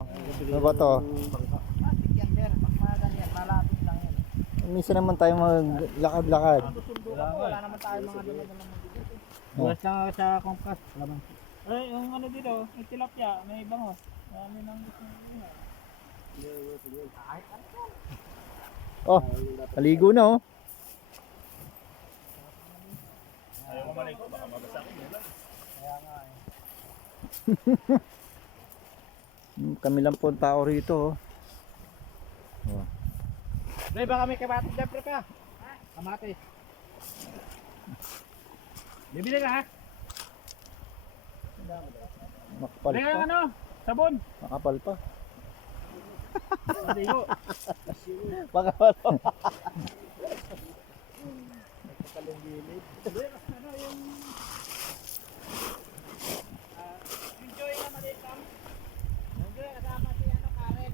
Ano ba to? Plastic yan sir, pag mga ganyan, malapit lang yan. Minsan naman tayo maglakad-lakad. Sundo ka po, wala naman tayo mga dala-dala ng bigat eh. Bukas lang ako sa Comcast. Eh, yung ano dito, may tilapia, may bangos. Ano nang gusto nyo yun? Oh, naligo na oh. Ayaw ko maligo, baka mabasa ko nila. Kaya nga eh. Kami lang po ang tao rito oh. Oh. Pre, baka may kamatis dyan, pre ka. Kamatis. Bibili ka ha? Makapal Pre, pa. ano? Sabon. Makapal pa. Maligo. Makapal pa. Ano yung... enjoy na maliit lang. Enjoy, kasama si ano, Karen.